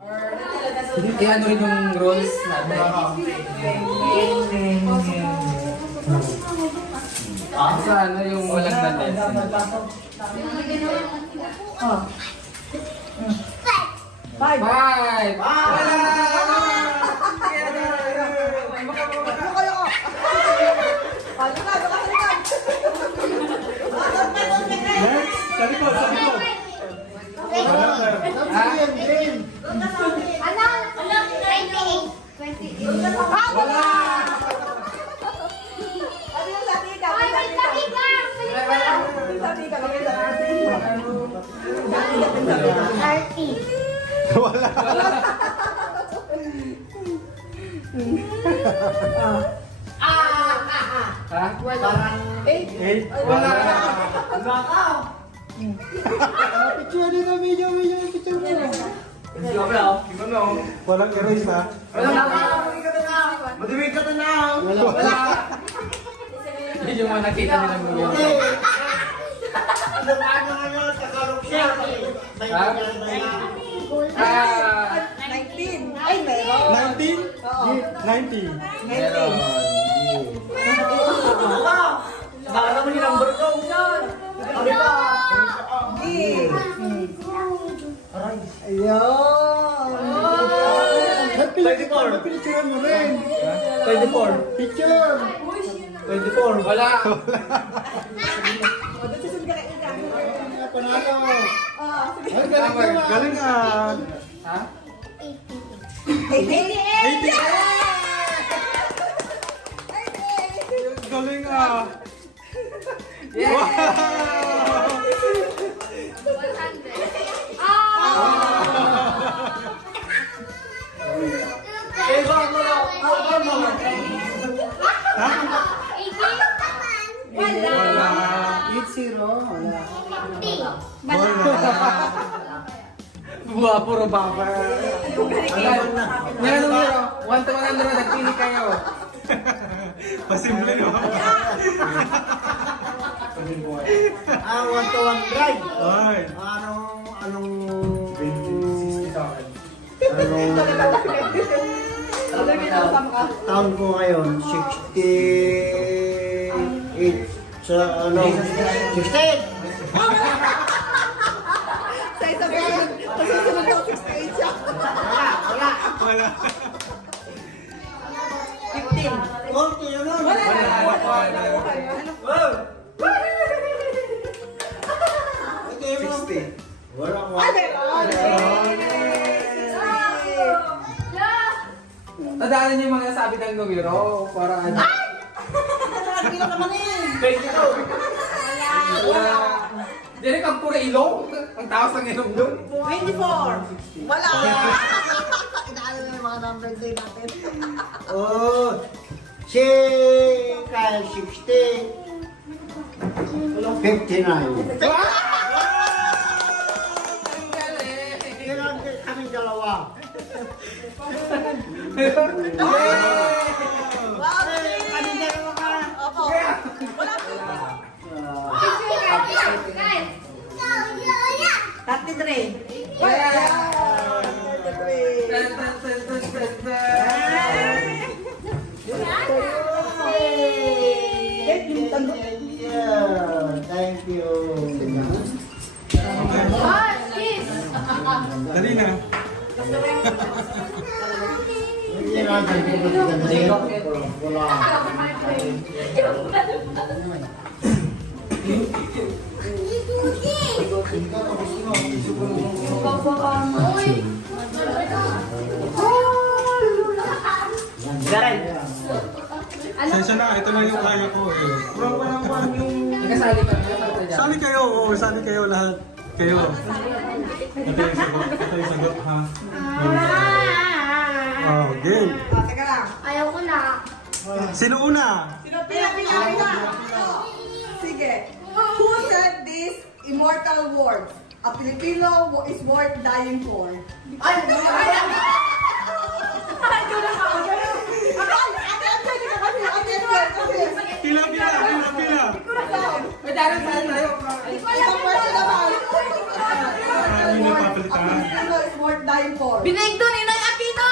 Ano rin yung rules natin? Sa ano yung walang natin? Five! Next, sa likod, sa likod. Wala. Ha? Eight. Wala. Picture din na video, picture mo. Walang erase ha? Madimig ka na! Wala. Yun yung mga nakita nilang mga yun. Ano ngayon? Tagalog siya. Ah, 19. Ay, meron. 19? Oo. 90. meron. Baka naman yung number ko. Ayun. Picture mo rin. 24. Picture. 24. Wala. Panalo. Oh, sige. Ay, galing naman. Galing ah. Ha? 80. Galing ah. Wow! Wala. 8-0. Wala. Buwa, puro baba. Meron mo, 1 to 100, nagpili kayo. Pasimple no? 1 to 1 drive. Ay. Anong taon ko ngayon? 68 sa ano? 16! Sa isang beses, pagsusunod daw 68 siya. Wala. 15. Okay, ano? Wala na. Okay, 60. Wala ko. Ah, meron. Tadaanan niyo yung mga sabi ng numero para ano. Hindi na naman eh. 22. Wala. Diyan kang pura ilong. Ang tawas ng ilong doon. 24. Wala. Inaalala na yung mga number day natin. Oh, si kaya 60. 59. Kailan kami dalawa? Wow, kami dalawa ka. Opo. Wala po. 33. Wala. 33. Thank you. Dali na. Hindi natin wala. Sensya na, ito lang yung kaya ko eh. Nagkasali ka dyan. Sali kayo, oo, sali kayo lahat. Kayo. Ito yung sagot, ha? Oh, game. Teka lang. Ayaw ko na. Sino una? Sino pila? Sige. Who said these immortal words? A Filipino is worth dying for. Ay, Pila. May darating saan tayo. Isang question naman. Hindi na papalitan. A Filipino is worth dying for. Binigdo ni Nay Aquino!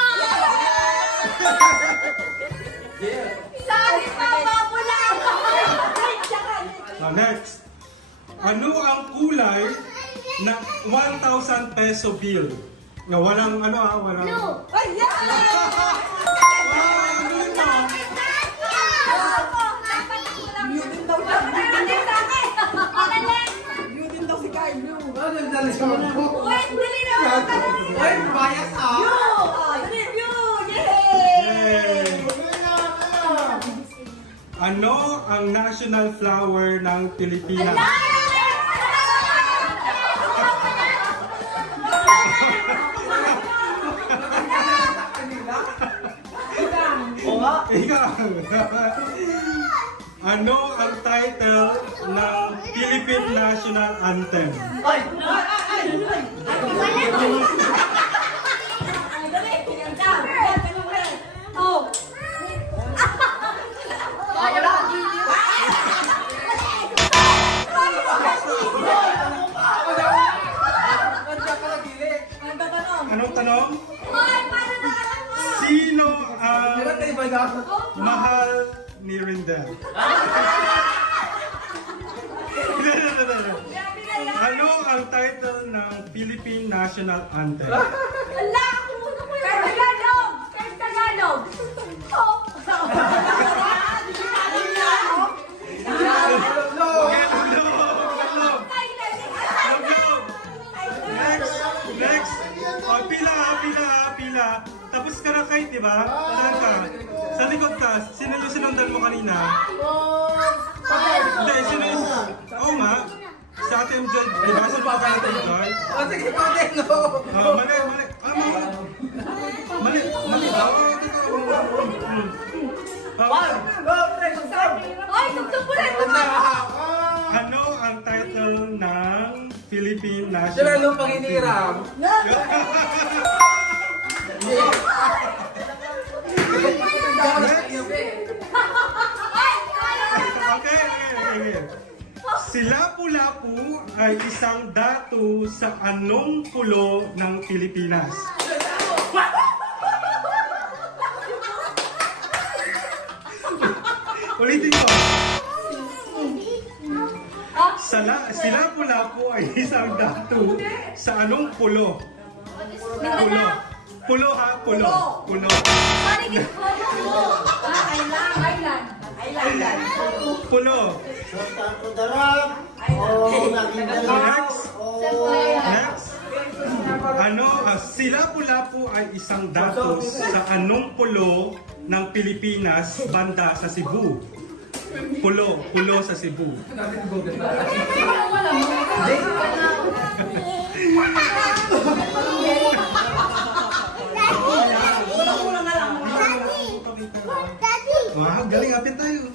Sorry, Mama, wala ako! Next. Ano ang kulay na 1,000 peso bill? Na walang ano walang... Ay, yeah! Wow, ano ito? Mutin daw Mutin daw si Kai Blue. Ano yung dalisyon ko? Wait, dali na! Oy, bias ah! Dali, Blue! Yay! Yay! Ano ang national flower ng Pilipinas? Ikaw. Ano ang title ng Philippine National Anthem? Oh! Anong tanong? Sino ang Pero tayo ba na? mahal ni Rindel? Ano ang title ng Philippine National Anthem? Ala! Tagalog! Tagalog! Oh! Next! Oh, pila. Tapos ka na kahit, di ba? Saan ka? Sa likod ka. Sino yung sinundan mo kanina? Hindi, sino yung... Oo nga. Si Ate MJ. Di ba? Saan pa ka Ate MJ? O sige, pwede no! Mali. Mali daw. Ay, tugtog mo rin! Ano ang title ng Philippine Sila National nung panginiram. Okay. Si Lapu-Lapu ay isang datu sa anong pulo ng Pilipinas? Ulitin ko. Si Lapu-Lapu ay isang datu sa anong pulo? Pulo. Pulo. Island. Pulo. Sultan Kudarat. Next. Si Lapu-Lapu ay isang datu sa anong pulo ng Pilipinas banda sa Cebu? Pulo sa Cebu. Wow, galing, apin tayo.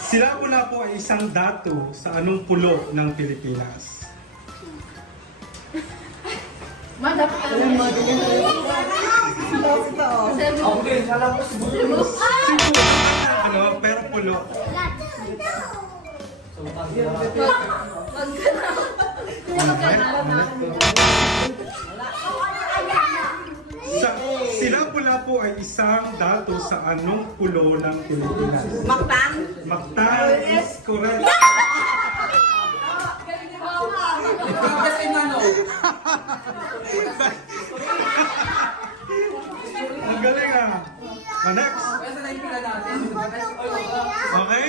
Si Lapu-Lapu ay isang datu sa anong pulo ng Pilipinas? Okay, alam ko Cebu. Pero pulo. Si Lapu-Lapu ay isang datu sa anong pulo ng Pilipinas? Mactan? Mactan is correct. Kasi nano. Ang galing ah. Next. Kaya sa naipila natin. Okay?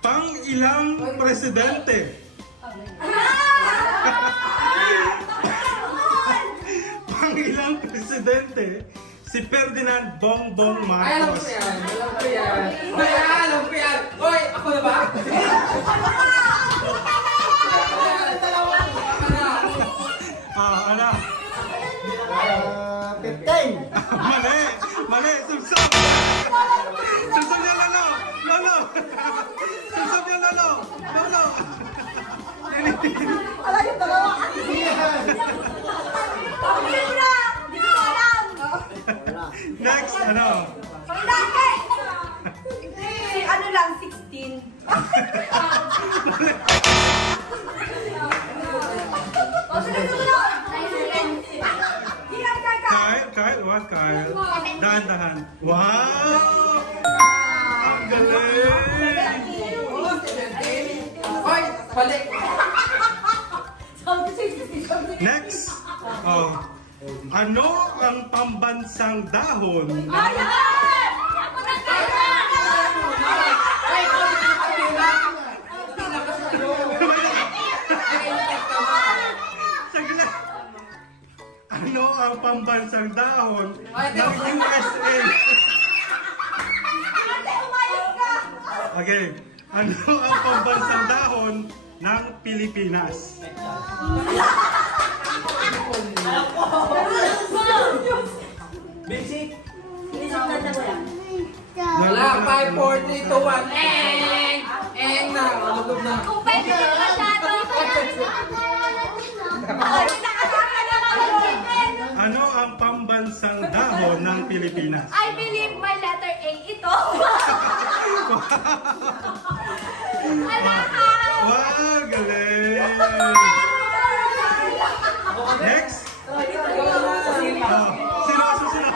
Pang ilang presidente? Pang ilang presidente si Ferdinand Bongbong Ay, alam ko Marcos? yan. Alam ko yan. Hoy, ako na ba? Ano? 15. Mali! Subsub! Subsub niya, Lolo! Subsub niya, Lolo! Ala yung dalawa. Next, ano? Ano lang, 16. O, sunod. Come on, Kyle. Dahan-dahan. Wow! Ang galing! Hoy, balik. Next. Oh. Ano ang pambansang dahon? Ayan! Ako na kaya! Ay, kapila. Saglit. Ano ang pambansang dahon Ay, ng USA? Ate, umayos ka! Okay. Ano ang pambansang dahon ng Pilipinas? Basic. Wala, 5, 4, 3, 2, 1. Eng na. Lugod na. Kung pwede ka masyado. Ay, nakasama na ako. Ano ang pambansang dahon ng Pilipinas? I believe my letter A ito. Alahas! Wow, galing! Next! Oh, sino ang susunod?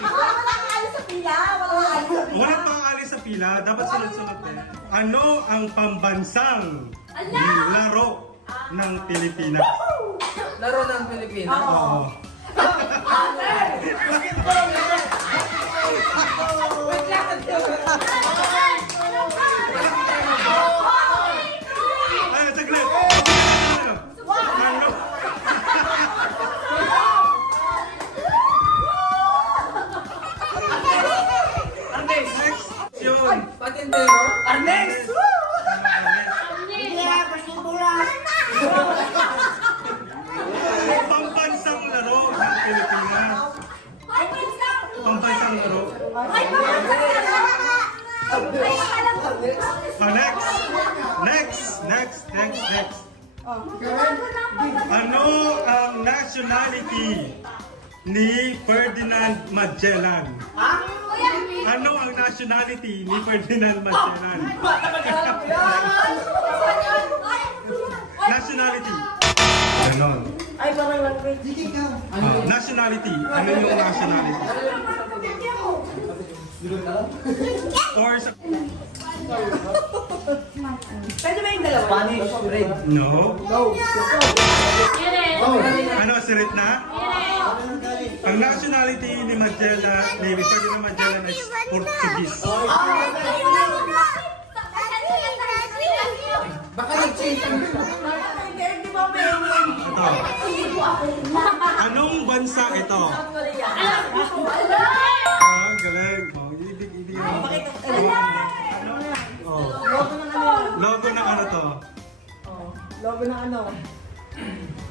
Walang alis sa pila. Walang alis. Wala pang alis sa pila, dapat sunod-sunod eh. Ano ang pambansang laro ng Pilipinas? Laro ng Pilipinas. Oo. Wait lang. Ay, saglit! Ano? Next! Yun! Patindero. Arnes! Pambansang laro ng Pilipinas. Ay, wait lang. Pambansang laro. Ay, ay, alam ko. Next. Ano ang nationality ni Ferdinand Magellan? Ano ang nationality ni Ferdinand Magellan? Nationality. Ganon. Ay, parang language. Nationality. Ano yung nationality? Or sa... Pwede ba yung dalawa? Spanish. Red. No? Oh. Ano, sirit na? Ang nationality ni Magellan, ni Ferdinand Magellan is Portuguese. Baka nag-change ang Hindi ba may Ito. Anong bansa ito? Galing. Ibig. Oh. Logo ng ano to? logo na ano?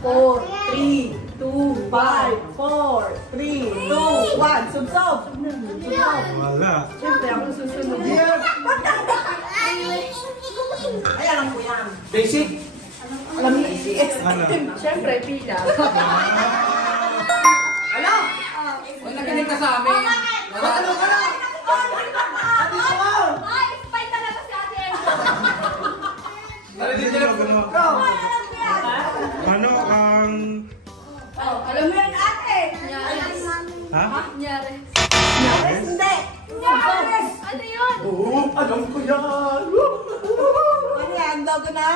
4, 3, 2, 5, 4, 3, 2, 1. Subsob! Wala. Siyempre, ako susunod. Ay, alam ko yan. Basic. Alam niyo, ECS. Ano? Siyempre, pila. Ano? Wala nakinig ka sa amin. Ano ka na? Ate ko! Ay, spy talaga si Ate Elmo. Hindi logo no. Ano ang... Alam mo yan, ate. Ha? Nyari. Yes? Hindi. Ano yun? Oo, alam ko yan. Ano yan? Logo na?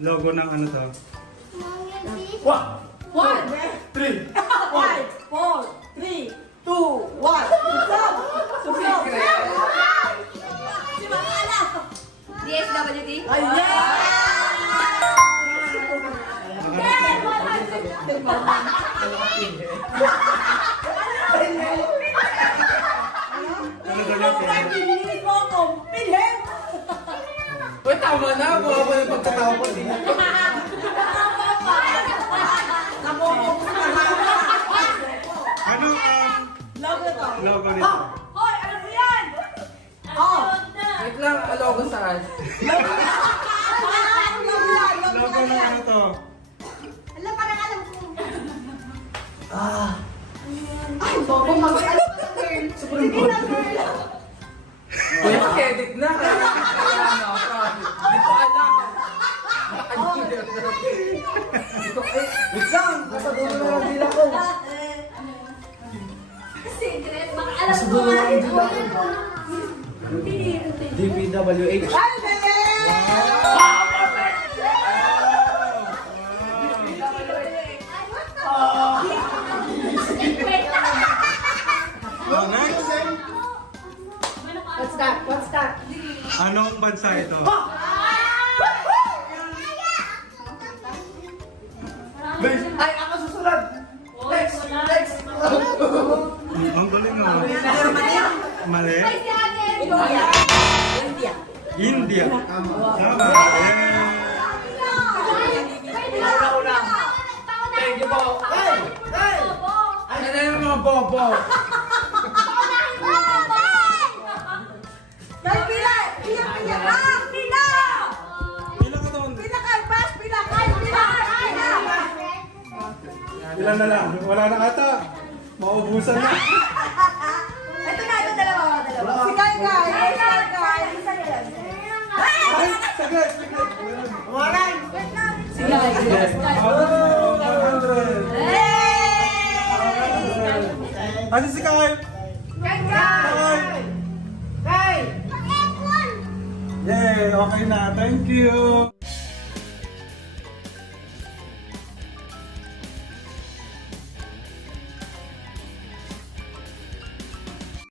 Logo ng ano to? 1, 3. 5, 4, 3, 2, 1. Subsob! Subsob! Si Mama Ala. DSWD? Ayan! Ano Ikaw daw ba yun? pinilit mo ako? Pinhit! Uy, tama na. Buha ko yung pagkatawa ko. Ano ang Logo to. logo nito? Hoy, alam mo yan? Oh! Wait lang. Logo saan? Logo yan! Logo ng ano to? Alam, parang alam ko. Ay, bobo mag-alas pa sa girl. Sige na, girl. Uy, mag-edit na. Ano, sorry. Hindi ko alam. Wait lang, nasa dulo na lang bilang ko. DSWH. Ay, dali! Oh, next. What's that? What's that? Anong bansa ito? Ay, ako susunod! Next! Next! Ang galing mo. Mali? India. India. Tama. Thank you po. Hey! Hey! Ano na yung mga bobo? Dahil pila! Pila! Pila! Ah! Pila! Pila ka doon. Pila kay Bas! Pila kay! Pila! Pila! Ilan na lang? Wala na ata. Maubusan na. Ito na, ito dalawa. Si Kai Kai! Si Kai Kai! Ay, saglit, saglit. Waray! Si Kai! Yes. Oh, 100. Ano si Kai? Kai! Hey! Yay, okay na. Thank you.